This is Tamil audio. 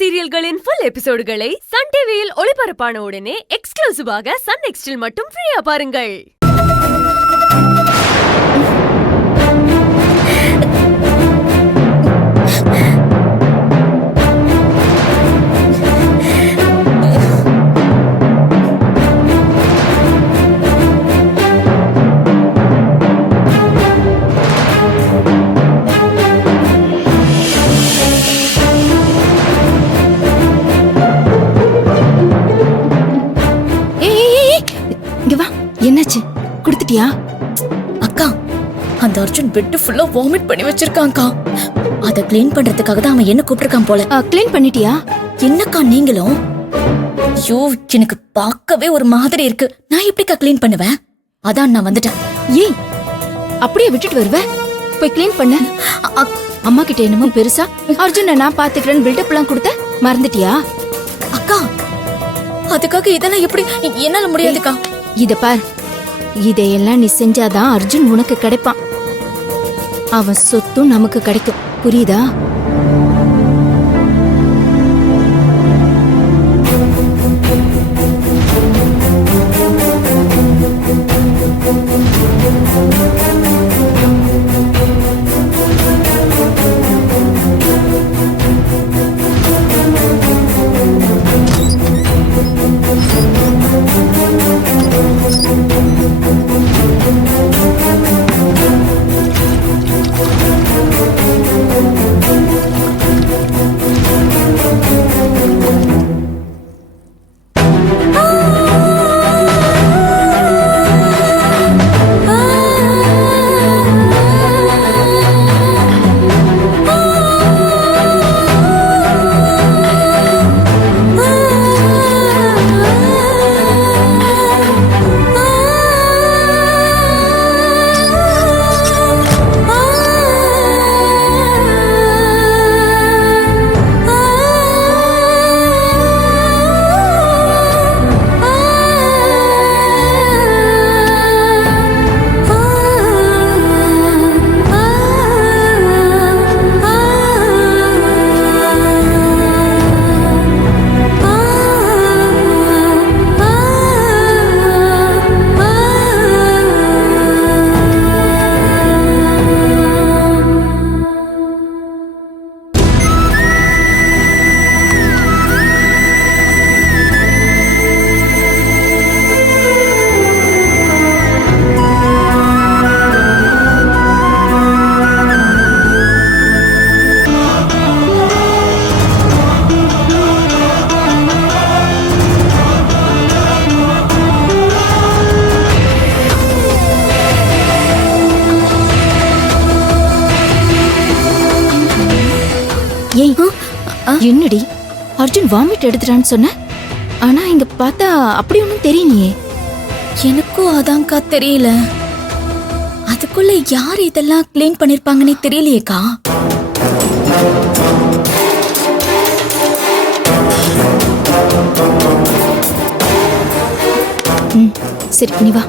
சீரியல்களின் ஃபுல் எபிசோடுகளை சன் டிவியில் ஒளிபரப்பான உடனே எக்ஸ்க்ளூசிவாக சன் நெக்ஸ்டில் மட்டும் ஃப்ரீயா பாருங்கள். என்னாச்சு? குடுத்துட்டியா? அக்கா, அந்த அர்ஜுன் பெட் ஃபுல்லா வாமிட் பண்ணி வச்சிருக்கான்க்கா. அத க்ளீன் பண்றதுக்காக தான் அவன் என்ன கூப்பிட்டிருக்கான் போல. க்ளீன் பண்ணிட்டியா? என்னக்கா நீங்களும்? ஐயோ, எனக்கு பார்க்கவே ஒரு மாதிரி இருக்கு. நான் எப்படிக்கா க்ளீன் பண்ணுவேன்? அதான் நான் வந்துட்டேன். ஏய், அப்படியே விட்டுட்டு வருவ? போய் க்ளீன் பண்ண. அம்மா கிட்ட என்னமோ பெருசா அர்ஜுன நான் பாத்துக்கிறேன்னு பில்டப் எல்லாம் கொடுத்த மறந்துட்டியா? அக்கா, அதுக்காக இதெல்லாம் எப்படி? என்னால முடியாதுக்கா. இத பார், இதையெல்லாம் நீ செஞ்சாதான் அர்ஜுன் உனக்கு கிடைப்பான். அவன் சொத்தும் நமக்கு கிடைக்கும். புரியுதா? ஏய், என்னடி அர்ஜுன் வாமிட் எடுத்துட்டான்னு சொன்ன? ஆனா இங்க பார்த்தா அப்படி ஒன்னும் தெரியலையே. எனக்கும் அதான்க்கா தெரியல. அதுக்குள்ள யார் இதெல்லாம் க்ளீன் பண்ணிருப்பாங்கன்னே தெரியலையேக்கா. சரி, நீ வா.